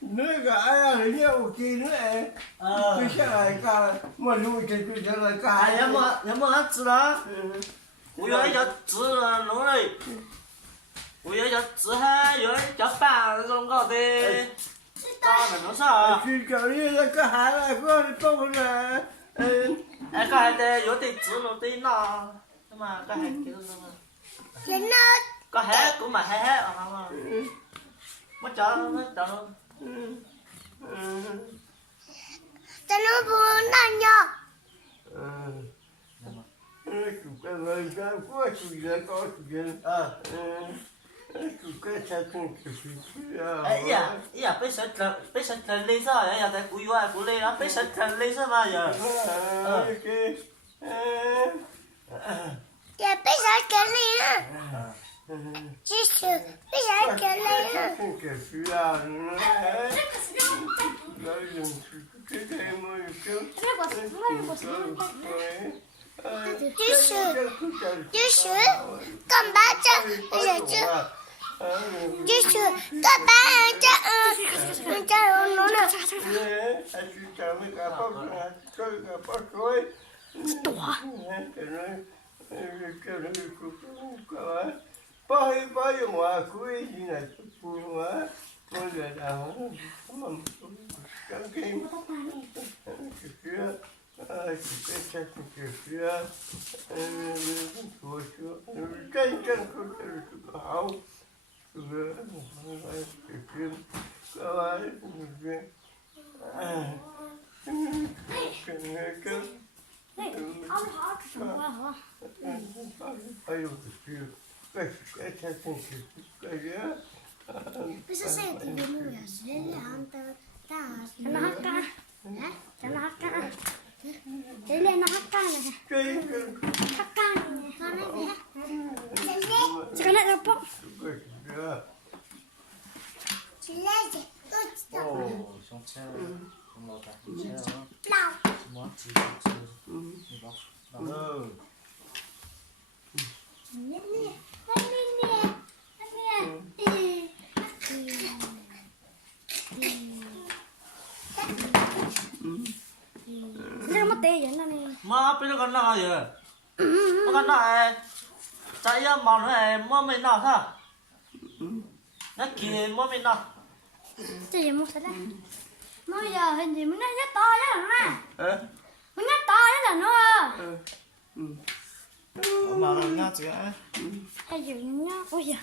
Nữa cả ai là nhau kỳ nữa em. Tôi sẽ lại cả mà nuôi thì tôi sẽ lại cả. Nhắm mơ hát chứ đó. Ui ơi cho chứ là nó đây. Ui ơi cho chứ ha, ui cho bà không có thế. Con là nó sao? Thì kiểu như là cái hai là có là Ai có hai thế, ui thì chứ nó tí nó. Nhưng mà có hai kiểu nữa. Có hết cũng mà hết không à. Mất cho nó. Cho nó buồn anh nhờ. chủ cái lời ra của chủ gia có chủ gia chủ cái sao không chịu Ý à, bây giờ trần lên sao vậy? Giờ tại cúi qua cúi lên đó, bây giờ trần lên sao mà giờ? Dạ bây giờ kể đi á. Chứ sự bây giờ kể đi á. không chịu suy ra nữa rồi dùng cái thêm mới chứ Chứ sự con ba cho bây giờ chứ. Chứ sự con ba cho nó nè. Bao ngoài cuối gì này cuối quá tôi là đào mà cái kia cái chắc cái kia tôi chưa chân có hậu rồi cái kia cái Bisa saya tidak mau ya, sudah hantar tas. Anak kan, anak kan, jadi anak kan, kan, sekarang apa? Cilek, Ồ, xong xe không lọt à, xe đó. lau. Món chỉ đi bóc. Nó mất tiền vậy nè. Mà bây giờ con nào vậy? Con nào chạy ra mòn nữa này, mua mình nào sao? Nó kia mua mình nào? Cái gì mua đấy? Bây giờ hình gì mình nói rất to chứ hả? Mình nói to chứ là nó. Mà nó nhá chị ạ. Hay gì nhá, ôi giời.